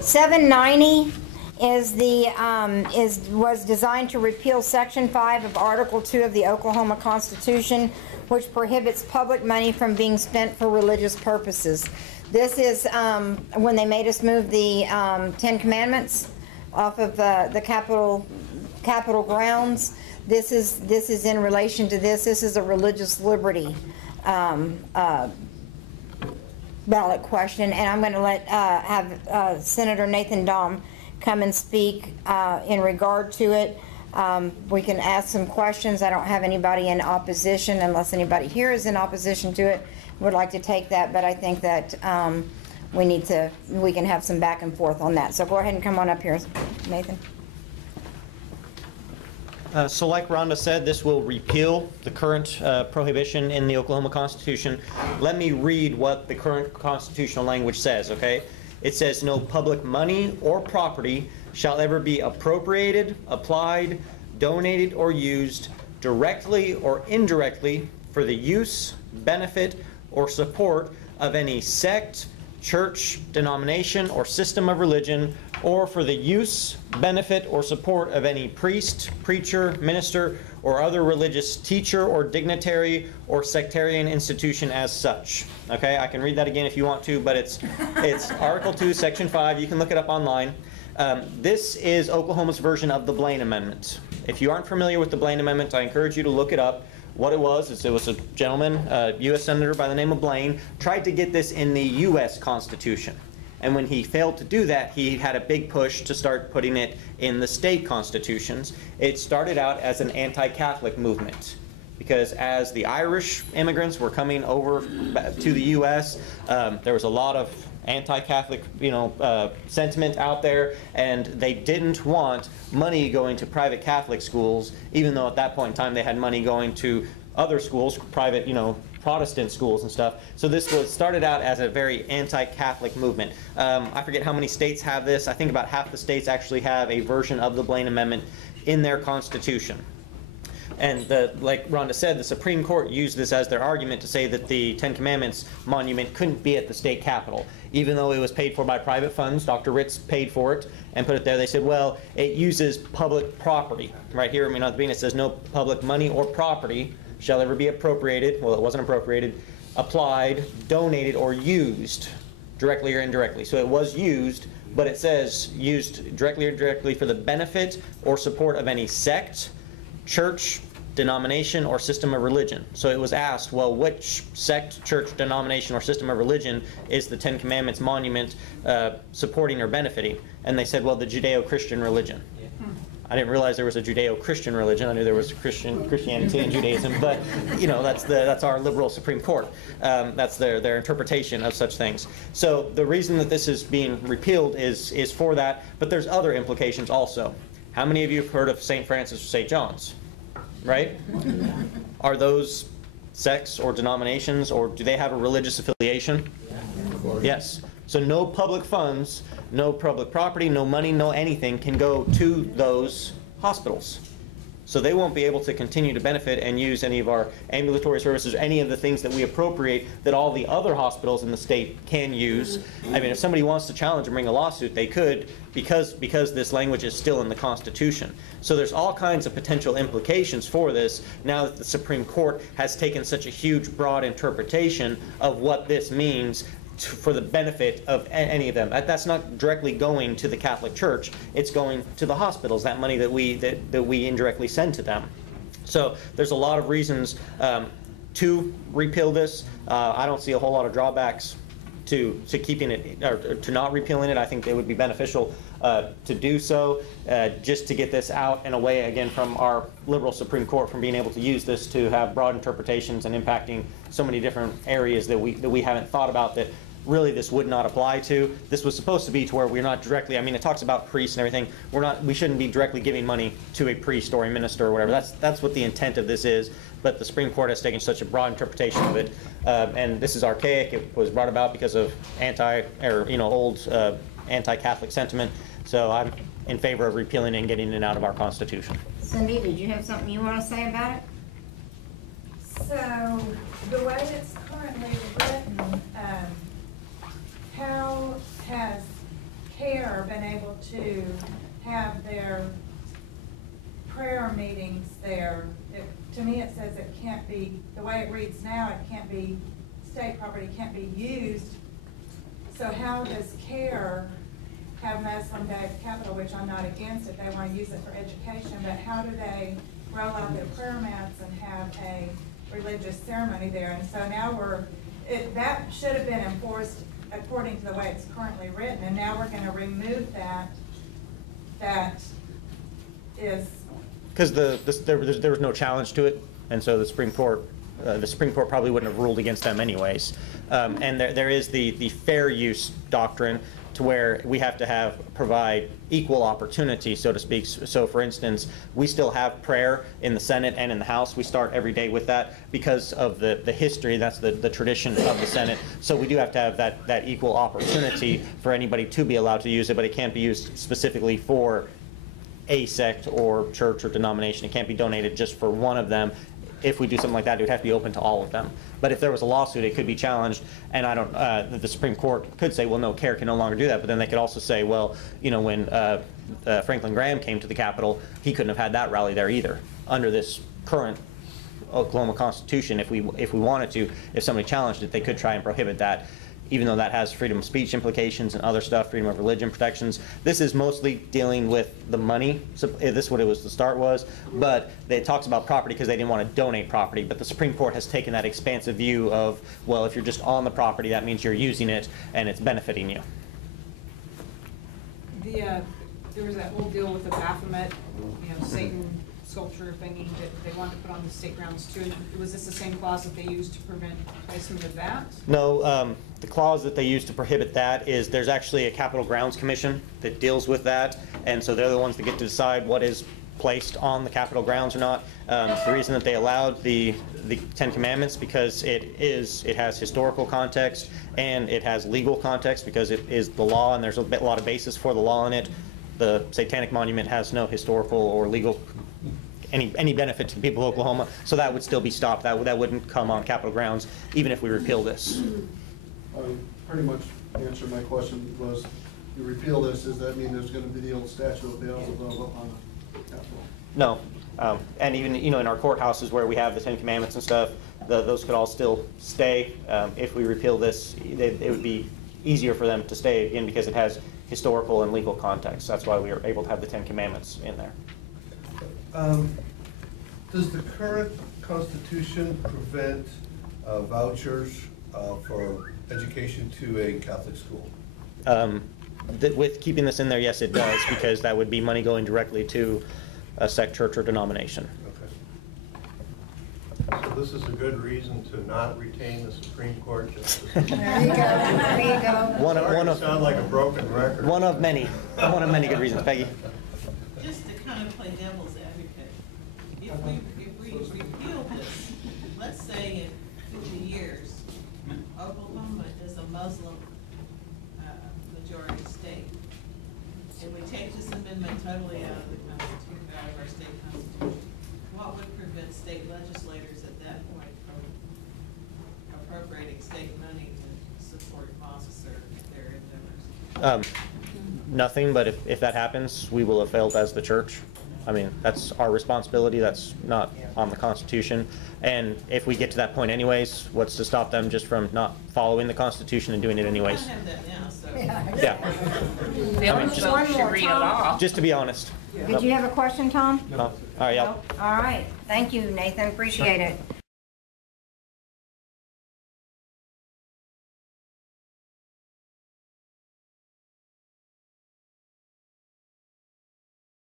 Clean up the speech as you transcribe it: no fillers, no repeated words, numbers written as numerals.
790 was designed to repeal Section 5 of Article 2 of the Oklahoma Constitution, which prohibits public money from being spent for religious purposes. This is when they made us move the Ten Commandments off of the Capitol grounds. This is in relation to this. This is a religious liberty ballot question, and I'm going to have Senator Nathan Dahm come and speak in regard to it. We can ask some questions. I don't have anybody in opposition, unless anybody here is in opposition to it, would like to take that, but I think that we can have some back and forth on that. So go ahead and come on up here, Nathan. So like Rhonda said, this will repeal the current prohibition in the Oklahoma Constitution. Let me read what the current constitutional language says, okay? It says, no public money or property shall ever be appropriated, applied, donated, or used directly or indirectly for the use, benefit, or support of any sect, church, denomination, or system of religion, or for the use, benefit, or support of any priest, preacher, minister, or other religious teacher or dignitary or sectarian institution as such. Okay, I can read that again if you want to, but it's Article 2, Section 5. You can look it up online. This is Oklahoma's version of the Blaine Amendment. If you aren't familiar with the Blaine Amendment, I encourage you to look it up. What it was is it was a gentleman, U.S. Senator by the name of Blaine, tried to get this in the U.S. Constitution. And when he failed to do that, he had a big push to start putting it in the state constitutions. It started out as an anti-Catholic movement, because as the Irish immigrants were coming over to the U.S., there was a lot of anti-Catholic, sentiment out there, and they didn't want money going to private Catholic schools, even though at that point in time they had money going to other schools, private, Protestant schools and stuff. So this was started out as a very anti-Catholic movement. I forget how many states have this. I think about half the states actually have a version of the Blaine Amendment in their constitution. And like Rhonda said, the Supreme Court used this as their argument to say that the Ten Commandments monument couldn't be at the state capitol. Even though it was paid for by private funds, Dr. Ritz paid for it and put it there. They said, well, it uses public property. Right here, on the beginning, it says no public money or property shall ever be appropriated. Well, it wasn't appropriated. Applied, donated, or used directly or indirectly. So it was used, but it says used directly or indirectly for the benefit or support of any sect, church, denomination, or system of religion. So it was asked, well, which sect, church, denomination, or system of religion is the Ten Commandments monument supporting or benefiting? And they said, well, the Judeo-Christian religion. I didn't realize there was a Judeo-Christian religion. I knew there was Christianity and Judaism, but that's our liberal Supreme Court. That's their interpretation of such things. So the reason that this is being repealed is for that, but there's other implications also. How many of you have heard of St. Francis or St. John's? Right? Are those sects or denominations, or do they have a religious affiliation? Yes. So no public funds, no public property, no money, no anything can go to those hospitals. So they won't be able to continue to benefit and use any of our ambulatory services, any of the things that we appropriate that all the other hospitals in the state can use. I mean, if somebody wants to challenge and bring a lawsuit, they could, because this language is still in the Constitution. So there's all kinds of potential implications for this now that the Supreme Court has taken such a huge, broad interpretation of what this means for the benefit of any of them. That's not directly going to the Catholic Church. It's going to the hospitals, that money that we indirectly send to them. So there's a lot of reasons to repeal this. I don't see a whole lot of drawbacks to keeping it, or to not repealing it. I think it would be beneficial to do so, just to get this out and away again from our liberal Supreme Court from being able to use this to have broad interpretations and impacting so many different areas that we haven't thought about that really this would not apply to. This was supposed to be to where we're not directly, I mean, it talks about priests and everything. We shouldn't be directly giving money to a priest or a minister or whatever. That's what the intent of this is. But the Supreme Court has taken such a broad interpretation of it, and this is archaic. It was brought about because of old anti-Catholic sentiment. So I'm in favor of repealing it and getting it out of our Constitution. Cindy, did you have something you want to say about it? So the way it's currently written, how has CARE been able to have their prayer meetings there? To me, it says it can't be, the way it reads now, it can't be, state property can't be used. So how does CARE have Muslim Day at the Capitol, which I'm not against it, they want to use it for education, but how do they roll out their prayer mats and have a religious ceremony there? And so now that should have been enforced according to the way it's currently written, and now we're going to remove that. That is Because there was no challenge to it, and so the Supreme Court probably wouldn't have ruled against them anyways. And there is the fair use doctrine, to where we have to provide equal opportunity, so to speak. So for instance, we still have prayer in the Senate and in the House. We start every day with that because of the history, that's the tradition of the Senate. So we do have to have that equal opportunity for anybody to be allowed to use it, but it can't be used specifically for a sect or church or denomination. It can't be donated just for one of them. If we do something like that, it would have to be open to all of them. But if there was a lawsuit, it could be challenged, and the Supreme Court could say, well, no, CARE can no longer do that. But then they could also say, well, when Franklin Graham came to the Capitol, he couldn't have had that rally there either. Under this current Oklahoma Constitution, if we wanted to, if somebody challenged it, they could try and prohibit that, even though that has freedom of speech implications and other stuff, freedom of religion protections. This is mostly dealing with the money. So this is what the start was, but it talks about property because they didn't want to donate property. But the Supreme Court has taken that expansive view of, well, if you're just on the property, that means you're using it and it's benefiting you. There was that whole deal with the Baphomet, Satan sculpture thingy that they wanted to put on the state grounds too. Was this the same clause that they used to prevent placement of that? No, the clause that they use to prohibit that is there's actually a Capitol Grounds Commission that deals with that, and so they're the ones that get to decide what is placed on the Capitol grounds or not. The reason that they allowed the Ten Commandments, because it has historical context and it has legal context, because it is the law and there's a lot of basis for the law in it. The Satanic Monument has no historical or legal any benefit to the people of Oklahoma, so that would still be stopped. That wouldn't come on Capitol grounds, even if we repeal this. Pretty much answered my question. Was you repeal this, does that mean there's going to be the old statue of Beelzebub up on the Capitol? No, and even in our courthouses where we have the Ten Commandments and stuff, those could all still stay. If we repeal this, it would be easier for them to stay again because it has historical and legal context. That's why we are able to have the Ten Commandments in there. Does the current Constitution prevent vouchers for education to a Catholic school? With keeping this in there, yes, it does, because that would be money going directly to a sect, church, or denomination. Okay. So this is a good reason to not retain the Supreme Court justice. There you go. There you go. One of sound like a broken record. One of many good reasons. Peggy. Just to kind of play devil's advocate, if we repeal this, let's say in 50 years, Oklahoma is a Muslim majority state, and we take this amendment totally out of the Constitution, out of our state constitution, what would prevent state legislators at that point from appropriating state money to support mosques or their endeavors? Nothing, but if that happens, we will have failed as the church. I mean, that's our responsibility. That's not on the Constitution. And if we get to that point anyways, what's to stop them just from not following the Constitution and doing it anyways? We don't have that now, so. Yeah. Just one should read a law. Just to be honest. Did you have a question, Tom? No. All right, No? All right. Thank you, Nathan. Appreciate it.